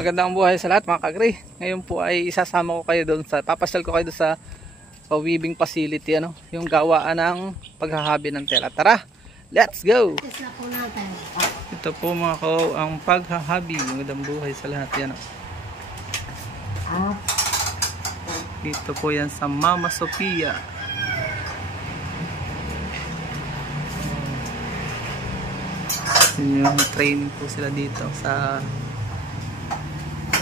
Magandang buhay sa lahat mga kagri. Ngayon po ay isasama ko kayo doon sa, papasyal ko kayo doon sa weaving facility, ano, yung gawaan ng paghahabi ng tela. Tara, let's go! Ito po mga ko ang paghahabi. Magandang buhay sa lahat yan. Dito po yan sa Mama Sofia. Yung training po sila dito sa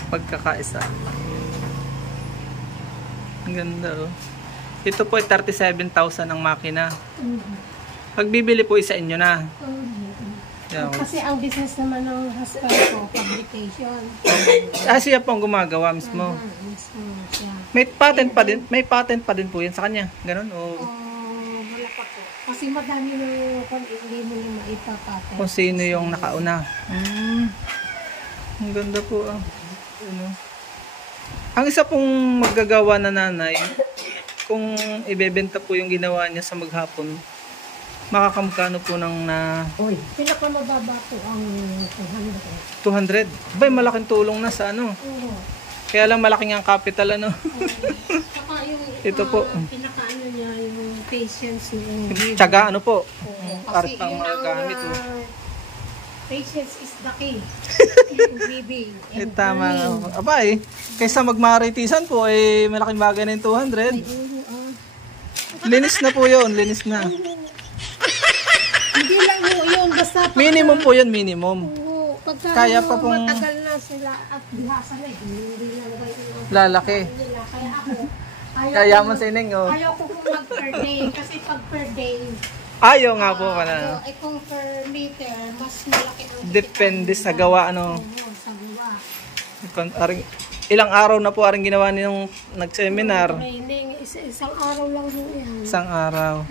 pagkakaisa. Ang ganda oh. Ito po ay 37,000 ang makina. Pagbibili po isa inyo na. Yeah. Kasi ang business naman ng husband ko, publication. Siya po ang gumagawa mismo. Mismo siya. May patent pa din po yan sa kanya. Ganon o? Wala pa po. Kasi madami na kung hindi mo na maipapatent. Kung sino yung nakauna. Ang ganda po ah. Ano? Ang isa pong maggagawa na nanay, kung ibebenta po yung ginawa niya sa maghapon, makakamkano po ng na... Uy, pinakamababa po ang 200. 200? Bay, malaking tulong na sa ano. Kaya lang malaking ang capital ano. Saka yung ito po. Pinakaano niya, yung patience niya. Tsaga ano po. Kasi ang mga gamit oh. Patience is the key. Baby. Tama nga. Aba eh, kaysa magmaritisan po eh, malaking bagay na yung 200. Linis na po yun, linis na. Hindi lang yun, basta minimum po yun, minimum. Kaya pa pong matagal na sila at bihasa na hindi lalaki. Kaya ako, Kaya mo sa ining oh. ayaw ko kung mag per day, kasi pag per day, Ayaw nga po pala. kung per liter, mas malaki ang Depende sa gawa ano. sa gawa. Ilang araw na po aring ginawa niyong nag-seminar. Training, isang araw lang po yan. Isang araw.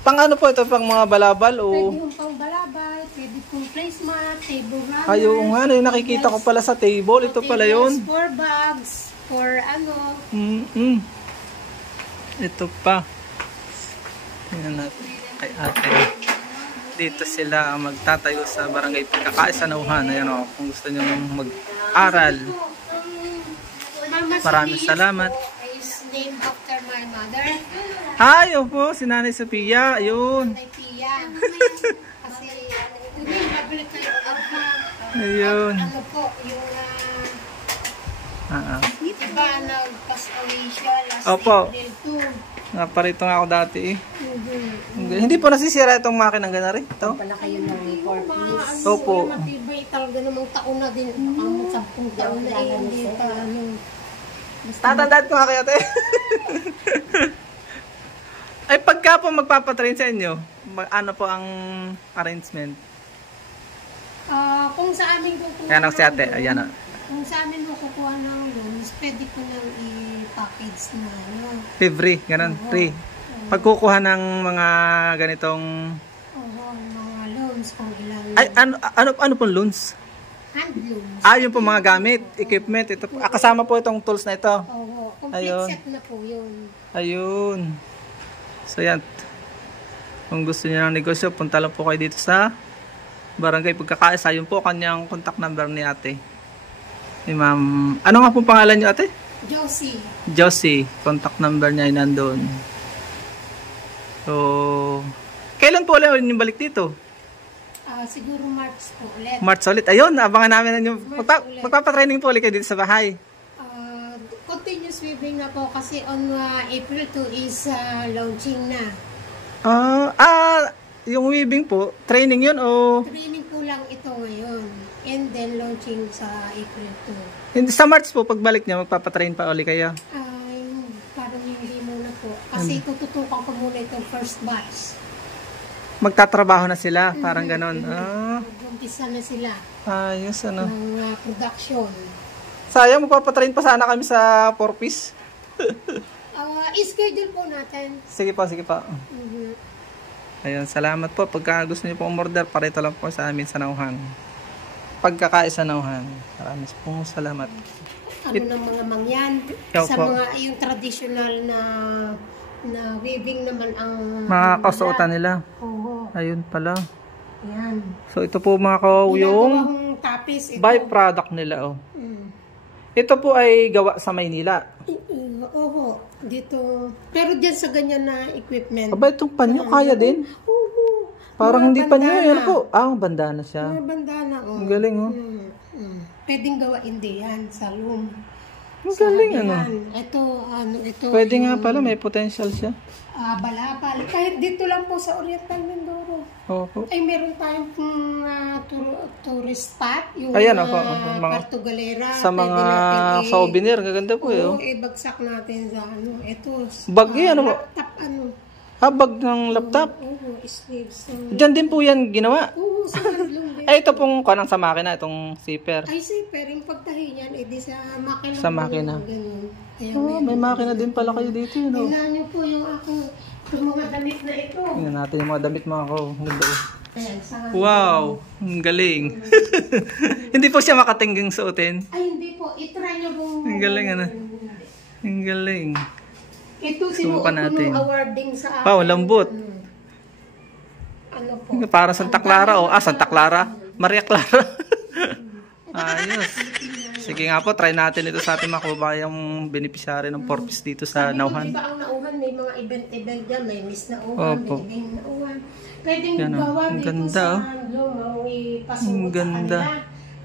Pang ano po ito? Pang mga balabal o? Pwede yung pang balabal, pwede pong placemat, table runner. Ayaw nga, nakikita ko pala sa table. Ito pala yun. 4 bags, for ano. Ito pa. Tingnan natin kay ate. Dito sila magtatayo sa barangay Pagkakaisanauhan. Ayan o, kung gusto nyo mag-aral. Maraming salamat. Is named after my mother. Ayun po, si Nanay Sofia. Ayun. Nanay Pia. Kasi, hindi, nabalik kayo out na. Ayun. Ano po, yung, diba, nag-pass away siya last Opo. April 2. Naparito nga ako dati eh. Hindi po nasisira itong makinang gana rin. Ito. Pala kayo ng report. Opo. Matibay talaga namang taon na din. Ang 10 taon na hindi pa. Tatandaan ko nga kayo ate. Ay pagka po magpapatrain sa inyo, ano po ang arrangement? Kung sa amin kukuha Ayan ang si ate. Ayan o. Kung sa amin mo kukuha ng loans, pwede ko nang i-package na ano. Free, ganun, free. Pagkukuha ng mga ganitong mga loans kung ilang. ay ano pong loans? Hand loans. Yung po mga gamit, equipment. Ito po. Kasama po itong tools na ito. Complete Ayun. set na po yun. Ayun. So yan. Kung gusto niyo ng negosyo, punta lang po kayo dito sa Barangay Pagkakaisa. Yun po kanyang contact number ni ate. Ni ma'am. Ano nga pong pangalan niyo ate? Josie. Josie. Contact number niya ay nandun. So, kailan po ulit yung balik dito? Siguro March po ulit. March ulit. Ayun, abangan namin yung magpapatraining po ulit kayo dito sa bahay. Continuous weaving na po kasi on April 2 is launching na. Yung weaving po, training yun o? Training po lang ito ngayon. And then launching sa April 2. Sa March po, pagbalik niya, magpapatrain pa ulit kayo? Parang hindi muna po. Kasi tututukan ko muna itong first batch. Magtatrabaho na sila, parang ganon. Mag-umpisa na sila. Ayos ano. Ng production. Sayang, magpapatrain pa sana kami sa 4-piece. I-schedule po natin. Sige pa, sige pa. Ayun, salamat po. Pagka gusto niyo po umorder, parito lang po sa amin sa Nauhan. Pagkakaisanauhan. Maraming pong salamat. Ano ng mga mangyan? Sa mga yung traditional na weaving naman ang mga kasuotan nila. Oo. Ayun pala. Yan. So ito po mga kaw yung Ginagawang tapis. Ito. Byproduct nila, oh. Mm. Ito po ay gawa sa Maynila. Oo, dito. Pero dyan sa ganyan na equipment. Aba, itong panyo, kaya din. Oo. Parang Mga hindi panyo, bandana. yan po. Bandana siya. Mga bandana, oh. Ang galing, oh. Pwedeng gawain din yan sa loom. Ang galing, ano. Ito. Pwede nga pala, may potential siya. Balapal. Kahit dito lang po sa Oriental Mindoro. Opo. Ay, meron tayong tourist spot. Yung Ayan, opo, mga Puerto Galera. sa mga souvenir, gaganda po, eh. Oo, ibagsak natin sa ito. Bag, ano po? Laptop, Bag ng laptop. Oo, sleeves. Diyan din po yan ginawa. Oo, sa handlong din. Ay, ito pong kanang sa makina, itong zipper. Ay, zipper, yung pagtahi yan, edi sa makina. Sa makina. Ganun. Ayan, Oh, may makina din pala kayo dito, yun, oh. tingnan niyo po yung mga damit na ito. Tingnan natin yung mga damit, mga ko. Ang ganda, oh. Ayan, sa Wow, ang galing. Hindi po siya makatinggang suotin. Ay, hindi po. I-try niyo po. Ang galing, ano. Ang galing. Ito sinuot ko natin. nung awarding sa akin. Wow, lambot. Ano po? Para Santa Clara, oh. Santa Clara. Maria Clara. Ayos. Sige nga po, try natin ito sa ating mga kababayang beneficiary ng Porpis dito sa Nauhan. Diba ang Nauhan, may mga event dyan. May Miss Nauhan, Opo. may event Nauhan. Pwedeng Yan, oh. gawa Ang dito ganda, sa oh. handloom. Ang ganda.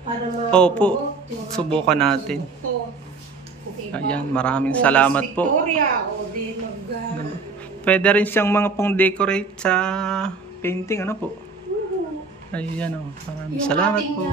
Para Opo, subukan natin. Ayan, maraming salamat po. Victoria, o di Pwede rin siyang mga pong decorate sa painting, ano po? Ayan, oh. Maraming salamat po.